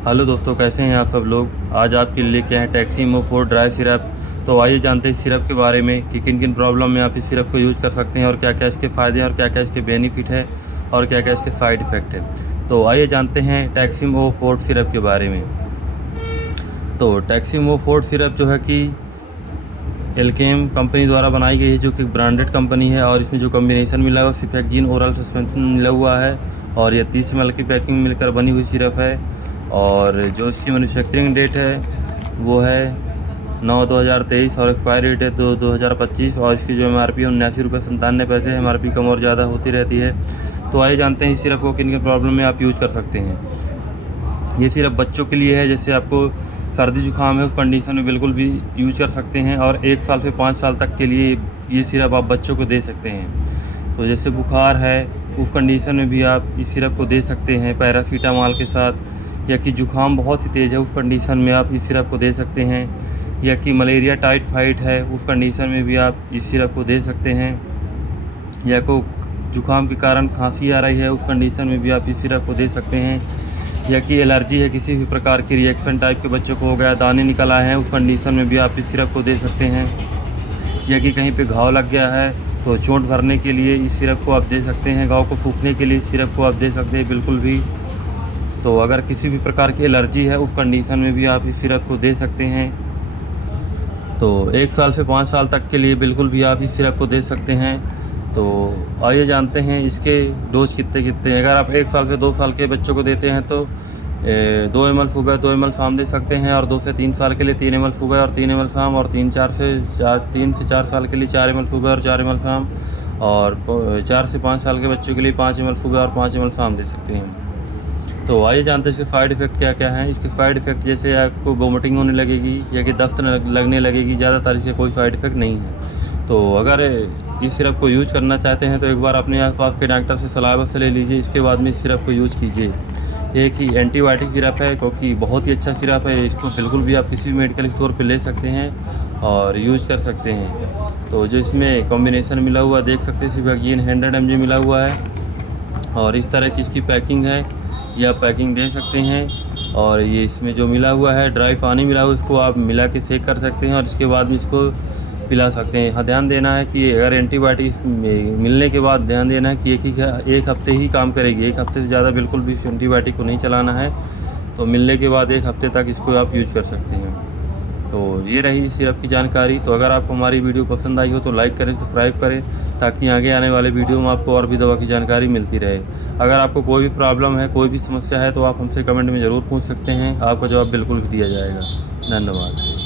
Hello दोस्तों, कैसे हैं आप सब लोग। आज आपके लिए लेके आए हैं टैक्सीमो 4 ड्राई सिरप। तो आइए जानते हैं इस सिरप के बारे में कि किन किन प्रॉब्लम में आप इस सिरप को यूज़ कर सकते हैं और क्या क्या इसके फ़ायदे हैं और क्या क्या इसके बेनिफिट है और क्या क्या इसके साइड इफ़ेक्ट है। तो आइए जानते हैं टैक्सीमो 4 सिरप के बारे में। तो टैक्सीमो 4 सिरप जो है कि एल्केम कंपनी द्वारा बनाई गई है, जो कि ब्रांडेड कंपनी है। और इसमें जो कॉम्बिनेशन मिला हुआ सिफेक्जिन ओरल सस्पेंशन मिला हुआ है और यह 30 ml की पैकिंग में मिलकर बनी हुई सिरप है। और जो इसकी मैन्युफैक्चरिंग डेट है वो है 9/2023 और एक्सपायरी डेट है 2/2025। और इसकी जो MRP है 79 रुपये 97 पैसे। MRP कम और ज़्यादा होती रहती है। तो आइए जानते हैं इस सिरप को किन किन प्रॉब्लम में आप यूज़ कर सकते हैं। ये सिरप बच्चों के लिए है, जैसे आपको सर्दी जुकाम है उस कंडीशन में बिल्कुल भी यूज कर सकते हैं। और 1 साल से 5 साल तक के लिए ये सिरप आप बच्चों को दे सकते हैं। तो जैसे बुखार है उस कंडीशन में भी आप इस सिरप को दे सकते हैं पैरासीटामॉल के साथ, या कि जुकाम बहुत ही तेज़ है उस कंडीशन में आप इस सिरप को दे सकते हैं, या कि मलेरिया टाइफाइड है उस कंडीशन में भी आप इस सिरप को दे सकते हैं, या को जुकाम के कारण खांसी आ रही है उस कंडीशन में भी आप इस सिरप को दे सकते हैं, या कि एलर्जी है किसी भी प्रकार की रिएक्शन टाइप के बच्चों को हो गया, दाने निकल आए हैं उस कंडीशन में भी आप इस सिरप को दे सकते हैं, या कि कहीं पे घाव लग गया है तो चोट भरने के लिए इस सिरप को आप दे सकते हैं, घाव को सूखने के लिए इस सिरप को आप दे सकते हैं बिल्कुल भी। तो अगर किसी भी प्रकार की एलर्जी है उस कंडीशन में भी आप इस सिरप को दे सकते हैं। तो 1 साल से 5 साल तक के लिए बिल्कुल भी आप इस सिरप को दे सकते हैं। तो आइए जानते हैं इसके डोज कितने कितने हैं। अगर आप 1 साल से 2 साल के बच्चों को देते हैं तो 2 ml सुबह 2 ml शाम दे सकते हैं। और 2 से 3 साल के लिए 3 ml सुबह और 3 ml शाम। और 3 से 4 साल के लिए 4 ml सुबह और 4 ml शाम। और 4 से 5 साल के बच्चों के लिए 5 ml सुबह और 5 ml शाम दे सकते हैं। तो आइए जानते हैं इसके साइड इफ़ेक्ट क्या क्या हैं। इसके साइड इफ़ेक्ट जैसे आपको वोमिटिंग होने लगेगी या कि दस्त लगने लगेगी, ज़्यादातर इसके कोई साइड इफ़ेक्ट नहीं है। तो अगर इस सिरप को यूज़ करना चाहते हैं तो एक बार अपने आसपास के डॉक्टर से सलाह अवश्य ले लीजिए, इसके बाद में इस सिरप को यूज़ कीजिए। एक ही एंटीबायोटिक सिरप है, क्योंकि बहुत ही अच्छा सिरप है। इसको बिल्कुल भी आप किसी भी मेडिकल स्टोर पे ले सकते हैं और यूज़ कर सकते हैं। तो जो इसमें कॉम्बिनेशन मिला हुआ देख सकते हैं, सिफेक्जिन 100 mg मिला हुआ है और इस तरह की इसकी पैकिंग है, ये आप पैकिंग दे सकते हैं। और ये इसमें जो मिला हुआ है ड्राई पानी मिला हुआ, इसको आप मिला के सेक कर सकते हैं और इसके बाद में इसको पिला सकते हैं। हाँ, ध्यान देना है कि अगर एंटीबायोटिक्स मिलने के बाद ध्यान देना है कि एक हफ्ते ही काम करेगी। 1 हफ्ते से ज़्यादा बिल्कुल भी एंटीबायोटिक को नहीं चलाना है। तो मिलने के बाद 1 हफ्ते तक इसको आप यूज कर सकते हैं। तो ये रही इस सिरप की जानकारी। तो अगर आपको हमारी वीडियो पसंद आई हो तो लाइक करें, सब्सक्राइब करें, ताकि आगे आने वाले वीडियो में आपको और भी दवा की जानकारी मिलती रहे। अगर आपको कोई भी प्रॉब्लम है, कोई भी समस्या है तो आप हमसे कमेंट में ज़रूर पूछ सकते हैं, आपका जवाब बिल्कुल दिया जाएगा। धन्यवाद।